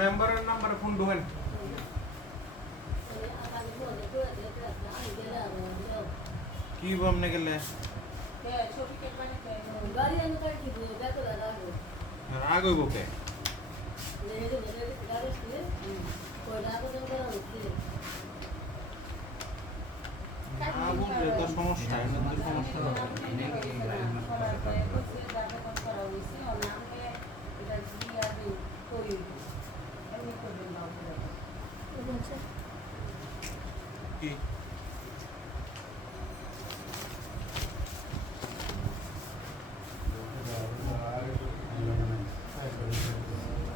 মেম্বারের নাম্বারে ফোন ঢোকেন কি বমনে গেলে আগে বকে সমস্যা কি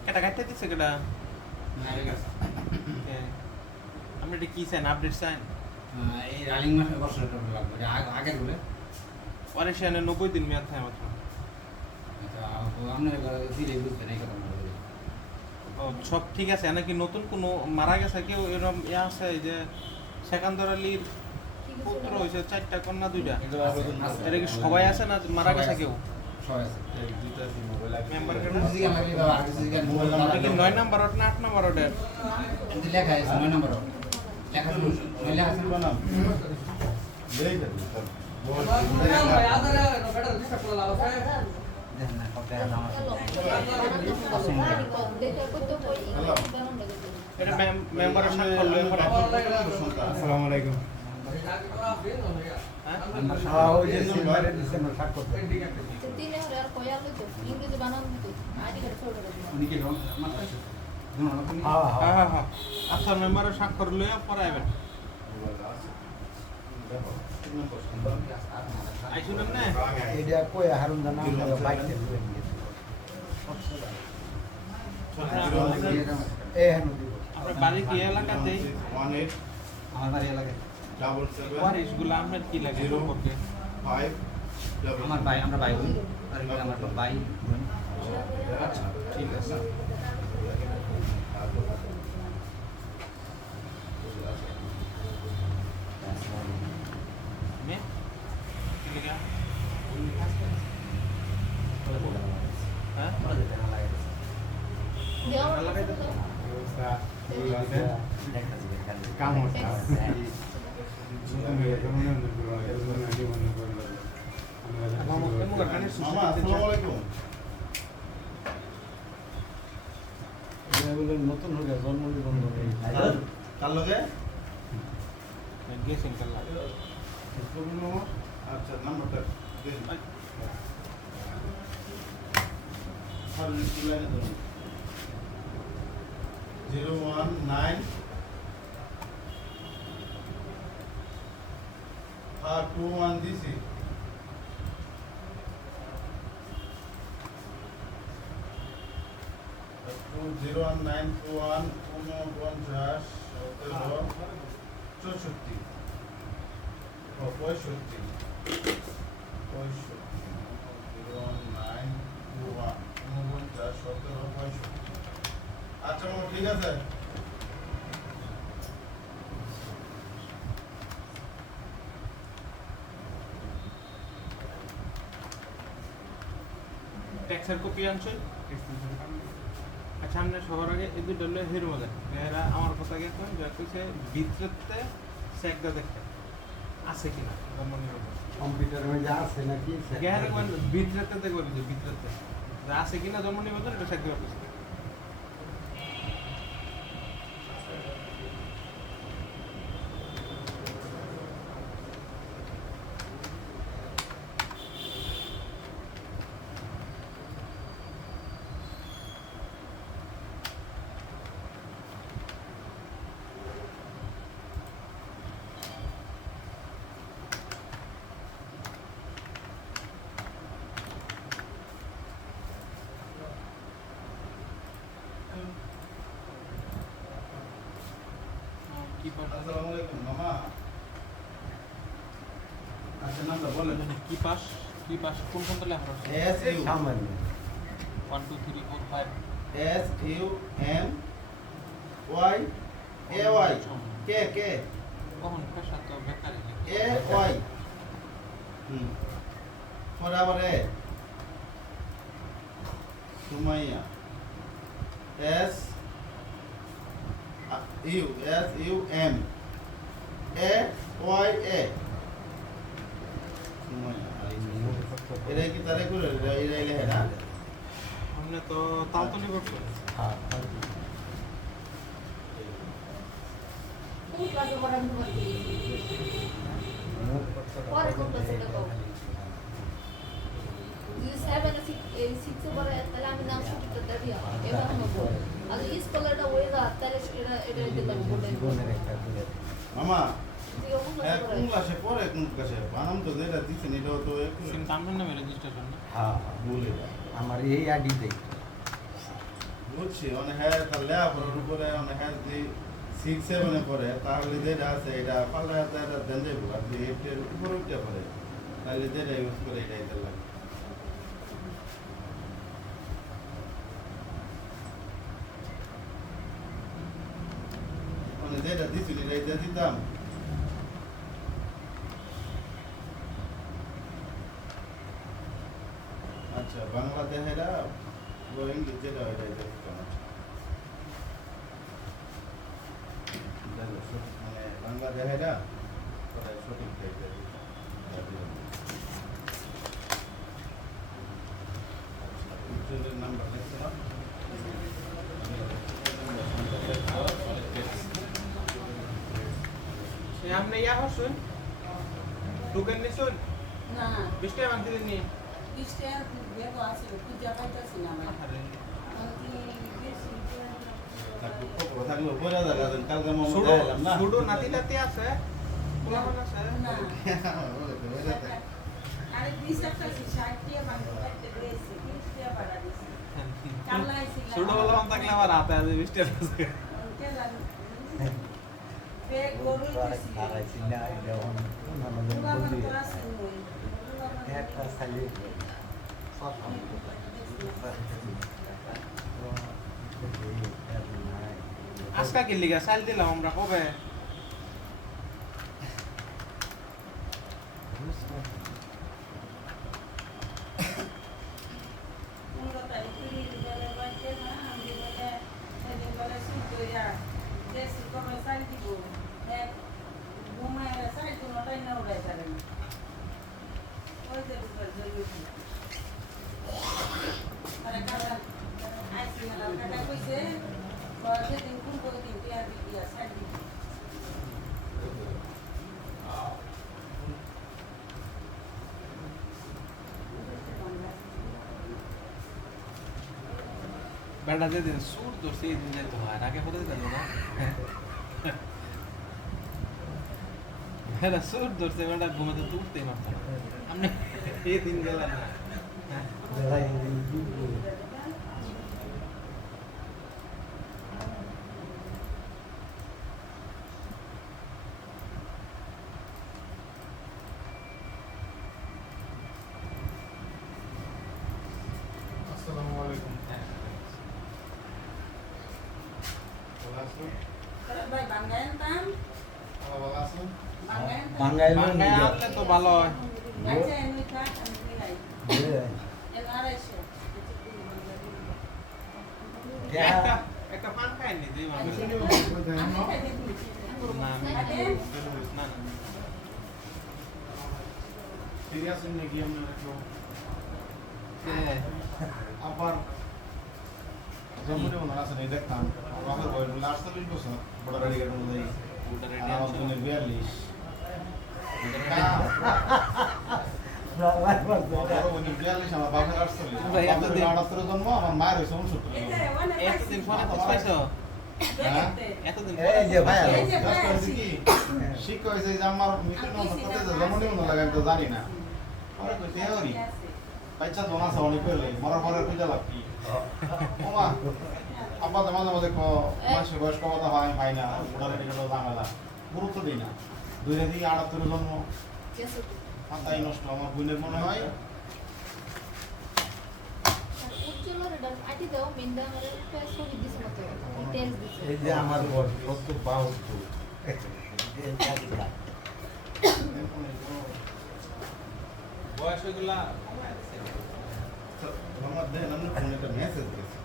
কেটা কাটতে দিছে কেটা আপনি এটা কি চান আপডেট চান এই রানিং মাসের বছরটা লাগবে আগের বলে অনেক সেখানে 90 দিন মেয়াদ থাকে মাত্র আপনার ধীরে বুঝবেন এই কথা সব ঠিক আছে নাকি নতুন কোনো মারা গেছে কেউ এরকম আছে যে সেকান্দর আলীর পুত্র হয়েছে 4টা কন্যা 2টা এটা কি সবাই আছে না মারা গেছে কেউ সবাই আছে মেম্বার মোবাইল 9 নাম্বার ওট না 8 নাম্বার ওটের লেখা আছে 9 নম্বর লেখা আছে লেখা আছে নাম দেই দে এটা মেম্বারের স্বাক্ষর লয়ে পড়া আসসালামু আলাইকুম হ্যাঁ ওই যে নম্বরে দিছে না স্বাক্ষর তিনে হরে আর কয়া লইতো ইংরেজি বানান দিতো আইডি কার্ড ছোট করে উনি কি রং মাত্রা হ্যাঁ হ্যাঁ হ্যাঁ আচ্ছা মেম্বারের স্বাক্ষর লয়ে পড়াইবেন আইসুলেন না এটা কই হারুন জানা বাইক এ হানু দিব আপনার বাড়ি কি এলাকাতে আমার বাড়ি এলাকায় ওয়ারিশগুলো আপনার কি লাগে সম্পর্কে আমার ভাই আমরা ভাই বোন আর আমার ভাই বোন আচ্ছা ঠিক আছে মে কি লাগা হ্যাঁ দেও কাম হচ্ছে নতুন হয়ে জন্ম নিবন্ধন কার লগে গেছেন কাল লাগে আচ্ছা নাম্বারটা দেন আর লাইনে ধরুন 019 21 দিছি 01921 49 17 64 ও 65 আচ্ছা ঠিক আছে ট্যাক্সের কপি আনছেন আচ্ছা আমরা সবার আগে এই দুটো হলো হের মজা এরা আমার কথা কে কয় যে কইছে ভিতরতে চেকটা দেখতে আছে কিনা জন্ম নিবন্ধন কম্পিউটার মধ্যে আছে নাকি গেহারে কোন ভিতরতে দেখব ভিতরতে আছে কিনা জন্ম নিবন্ধন এটা চেক করতে কি কথা আসসালামু আলাইকুম মামা আচ্ছা নামটা বলেন কি পাস কোন কোন লেখা আছে এস ইউ সামান্য 1 2 3 4 5 S U M Y A Y কে কে কখন পেশা তো বেকারি এ ওয়াই পরে আবার এ Sumaiya S U M A Y A Sumaiya এটা কি তারে করে এটা লেখা না हमने तो ताल तो नहीं करते হ্যাঁ কোন ক্লাসে পড়ান তোমার পরে কোন ক্লাসে দেখো যদি 7 6 পরে তাহলে আমি নাম সঠিকটা দিই এবার হবো আর স্কুলেরটা ওয়েদা তাহলে এটা দিতে হবে জীবনের একটা দিলে মামা তুই কোন হ্যাঁ ক্লাসে কোন পড়াস ক্লাসে পড়ে কোন ক্লাসে বানাম তো যেটা দিচ্ছেন এটাও তো একটু सिम तामन ना मेरे रजिस्ट्रेशन ना হ্যাঁ বলে আমার এই আইডি দেই বুঝছি অনেক হ্যাঁ তার লেখাপড়ার উপরে অনেক হ্যাঁ যদি 6 7 পড়ে তাহলে যেটা আছে এটা পাল্লা হাতে এটা দেন যাইব আর যদি 8 এর উপরে উঠে পড়ে তাহলে যেটা ইউজ করে এটাই দেন লাগে মানে যেটা দিছিল এটা দিতাম আচ্ছা বাংলাদেশ এটা ইংলিশ যেটা এটা দিতাম মানে বাংলাদেশ এটা ওটা সঠিক এটা উচ্চের নাম্বার লিখতে না ये हमने या हो सुन टोकन नहीं सुन না बिस्टे मांगते नहीं বৃষ্টি আর বেগ আছে পূজা পাইতেছি না আমার अरे কথা গুলো পড়া যাবে কালকে মামা सुडो দেখালাম না सुडो नाती लाती আছে পুরা মানা আছে না আরে 20 একটা 60 টিয়া বাংলা পাইতে দিয়েছে 30 টিয়া বাড়া দিয়েছে কামলা আইছিল सुडो वाला हम तक लेवा आता है बिस्टे আছে বেগ গরু দিছি খারাইছি না এটা আমাদের পুরা বলি তো আছে নই একটা সাইলে সব আজকা কি লিগা সাইল দিলাম আমরা কবে পনেরো তারিখ বলে বাড়তে না আমি বলে সেদিন বলে সুতোয়া দেশি কবে সাইল দিব এক ঘুমায় সাইল তো নটাই না উড়াই পারে না ওই যে বুঝবার জন্য আরে কাকা আইসি না কাকা কইছে সেদিন কোন কোন দিন টিয়া দিয়া সাইল দিব বেটা দে দিন সুর তো সেই দিন যাইতো হয় আগে হতে দিল না বেটা সুর ধরছে বেটা ঘুমাতে তো উঠতেই পারত না আপনি এই দিন গেলেন না হ্যাঁ আসসালামু আলাইকুম ভালো আছেন আরে ভাই বাঙ্গাইন তাম ভালো আছেন বাঙ্গাইন বাঙালি বাংলায় আনলে তো ভালো হয় আচ্ছা এমনি থাক আমি মিলাই এর আড়াইশো একটা একটা পান খাই নি দিই মানে আমি খাই দেখি না আমি না না ঠিক আছে নাকি আমরা একটু হ্যাঁ আবার জম্মুরে মনে আছে না দেখতাম আমাদের বয়স হলো 48 বছর বড় গাড়ি গাড়ি অনুযায়ী ওটা রেডি আমার আছে জন্য 42 আমার বাপের 48 ভাই, বাপের এতদিন- 78 জন্ম আমার মায়ের হয়েছে 69 এই যে ওনে এতদিন ফোনে তো পাইছো দেখতে এতদিন এই যে ভাই এই যে ভাই আছি শিক্ষা হয়েছে যে আমার মিটিং জন্ম নিবন্ধন লাগে আমি তো জানি না পরে কইতে হরি বাচ্চা দোনা সাউনি পেলে মরার পরে পূজা লাভ কি ওমা আব্বা তো মাঝে মাঝে মাসে বয়স্ক কথা হয় আমি পাই না ওটা রেডি করে ঝামেলা গুরুত্ব দিই না 2078 জন্ম মাথায় নষ্ট আমার বোনের মনে হয় আর উজ্জ্বলের এটা আইটি দাও মিন্দা আমার একটা ছবি দিছে মতো টেক্সট দিছে এই যে আমার বর 70-72 বয়স হইগুলা আমার দেন আমি ফোনে একটা মেসেজ দিয়েছি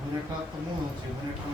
বোনেরটা তো মনে হচ্ছে বোনেরটা